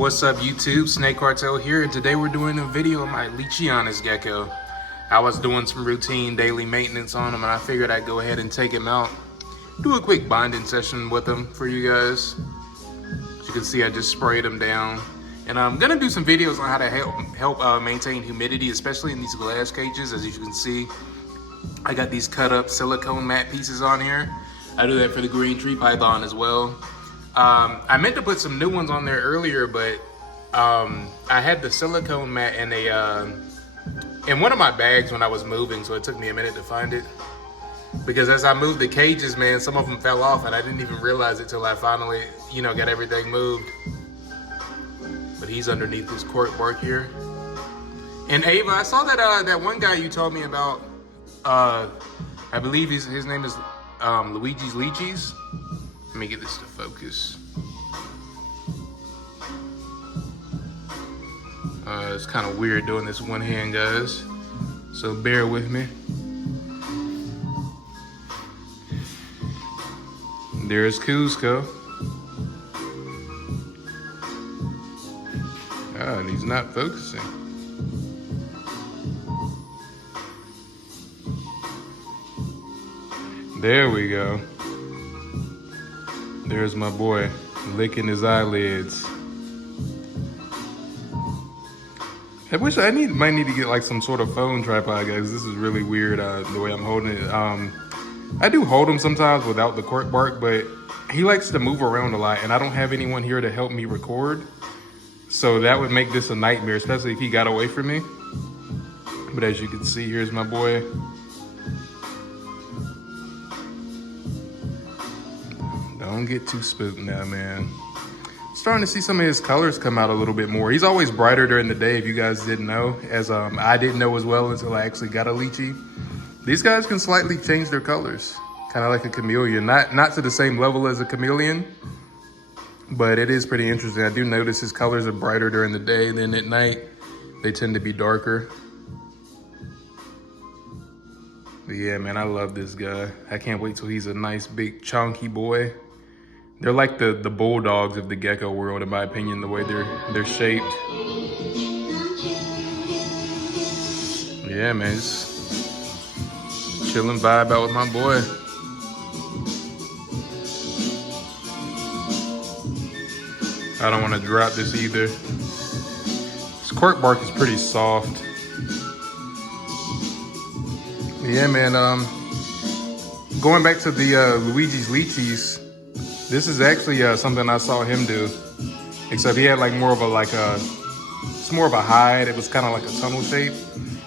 What's up YouTube, Snake Cartel here, and today we're doing a video on my Leachianus gecko. I was doing some routine daily maintenance on him and I figured I'd go ahead and take him out, do a quick bonding session with him for you guys. As you can see, I just sprayed him down. And I'm gonna do some videos on how to help maintain humidity, especially in these glass cages. As you can see, I got these cut up silicone mat pieces on here. I do that for the green tree python as well. I meant to put some new ones on there earlier, but I had the silicone mat in one of my bags when I was moving, so it took me a minute to find it. Because as I moved the cages, man, some of them fell off and I didn't even realize it till I finally, got everything moved. But he's underneath this cork bark here. And Ava, I saw that one guy you told me about. I believe his name is Luigi's Leachies. Let me get this to focus. It's kind of weird doing this one hand, guys, so bear with me. There's Cusco. And he's not focusing. There we go. There's my boy, licking his eyelids. I wish might need to get like some sort of phone tripod, guys. This is really weird the way I'm holding it. I do hold him sometimes without the cork bark, but he likes to move around a lot and I don't have anyone here to help me record. So that would make this a nightmare, especially if he got away from me. But as you can see, here's my boy. Don't get too spooked now, man. Starting to see some of his colors come out a little bit more. He's always brighter during the day, if you guys didn't know, as I didn't know as well until I actually got a Leachie. These guys can slightly change their colors, kind of like a chameleon. Not to the same level as a chameleon, but it is pretty interesting. I do notice his colors are brighter during the day, then at night they tend to be darker. But yeah, man, I love this guy. I can't wait till he's a nice big chunky boy. They're like the bulldogs of the gecko world, in my opinion, the way they're shaped. Yeah, man, just chilling vibe out with my boy. I don't want to drop this either. This cork bark is pretty soft. Yeah, man, going back to the Luigi's Leachies, this is actually something I saw him do, except he had like more of it's more of a hide. It was kind of like a tunnel shape,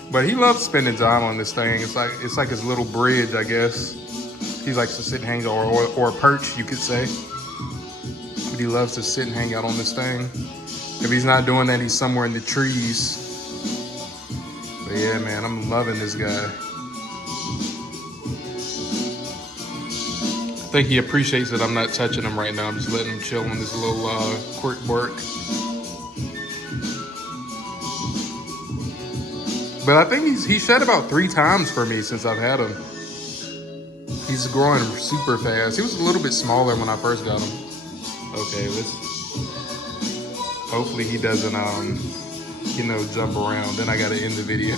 but he loves spending time on this thing. It's like his little bridge, I guess. He likes to sit and hang, or perch, you could say. But he loves to sit and hang out on this thing. If he's not doing that, he's somewhere in the trees. But yeah, man, I'm loving this guy. I think he appreciates that I'm not touching him right now. I'm just letting him chill on this little cork bark. But I think he shed about 3 times for me since I've had him. He's growing super fast. He was a little bit smaller when I first got him. Okay, hopefully he doesn't, jump around. Then I gotta end the video.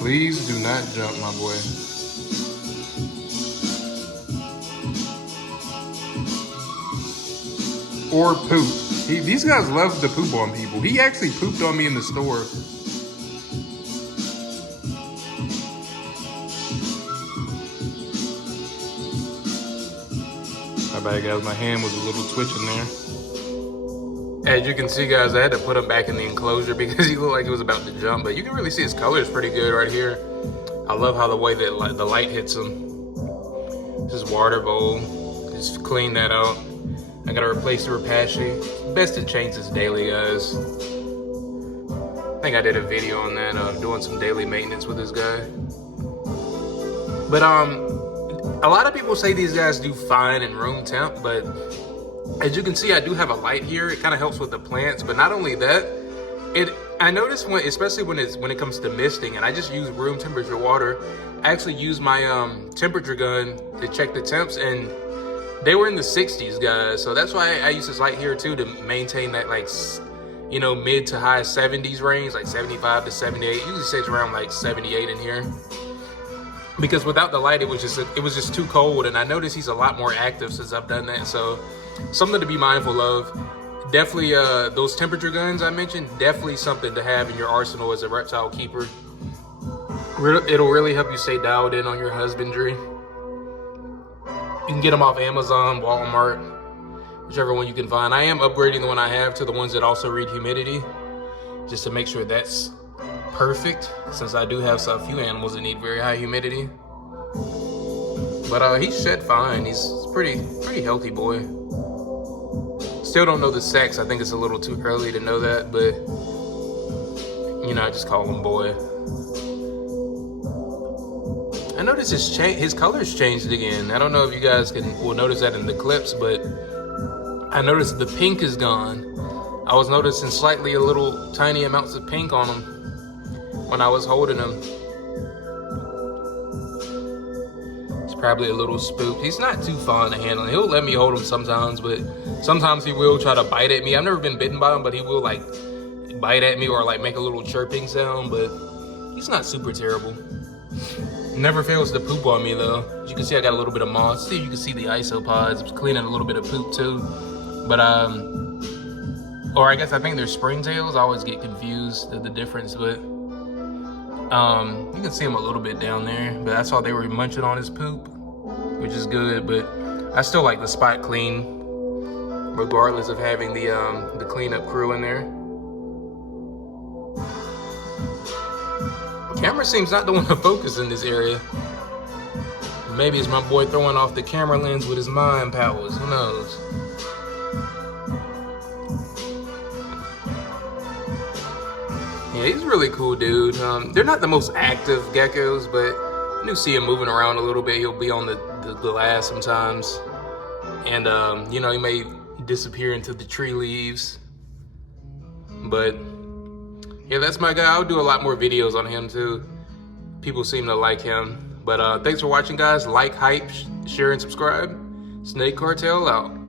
Please do not jump, my boy. Or poop. These guys love to poop on people. He actually pooped on me in the store. My bad, guys. My hand was a little twitching there. As you can see, guys, I had to put him back in the enclosure because he looked like he was about to jump, but you can really see his colors pretty good right here. I love how the way that the light hits him. This is water bowl. Just clean that out. I gotta replace the Rapache. Best to change this daily, guys. I think I did a video on that, doing some daily maintenance with this guy. But a lot of people say these guys do fine in room temp, but as you can see, I do have a light here. It kind of helps with the plants, but not only that, I noticed especially when it comes to misting, and I just use room temperature water. I actually use my temperature gun to check the temps, and they were in the 60s, guys. So that's why I use this light here too, to maintain that, like, you know, mid to high 70s range, like 75 to 78. Usually stays around like 78 in here. Because without the light, it was just too cold. And I noticed he's a lot more active since I've done that. So something to be mindful of. Definitely those temperature guns I mentioned, definitely something to have in your arsenal as a reptile keeper. It'll really help you stay dialed in on your husbandry. You can get them off Amazon, Walmart, whichever one you can find. I am upgrading the one I have to the ones that also read humidity, just to make sure that's perfect, since I do have a few animals that need very high humidity. But he shed fine. He's pretty healthy boy. Still don't know the sex. I think it's a little too early to know that, but you know, I just call him boy. I noticed his colors changed again. I don't know if you guys will notice that in the clips, but I noticed the pink is gone. I was noticing slightly a little tiny amounts of pink on him when I was holding him. He's probably a little spooked. He's not too fond of handling. He'll let me hold him sometimes, but sometimes he will try to bite at me. I've never been bitten by him, but he will like bite at me or like make a little chirping sound, but he's not super terrible. Never fails to poop on me though. As you can see, I got a little bit of moss. See, you can see the isopods. It's cleaning a little bit of poop too. But or I guess I think they're springtails. I always get confused at the difference, but you can see them a little bit down there. But I saw they were munching on his poop, which is good. But I still like the spot clean, regardless of having the cleanup crew in there. Camera seems not to want to focus in this area. Maybe it's my boy throwing off the camera lens with his mind powers. Who knows? Yeah, he's a really cool dude. They're not the most active geckos, but you do see him moving around a little bit. He'll be on the glass sometimes. And, you know, he may disappear into the tree leaves. But yeah, that's my guy. I'll do a lot more videos on him too. People seem to like him. But thanks for watching, guys. Like, hype, share, and subscribe. Snake Cartel out.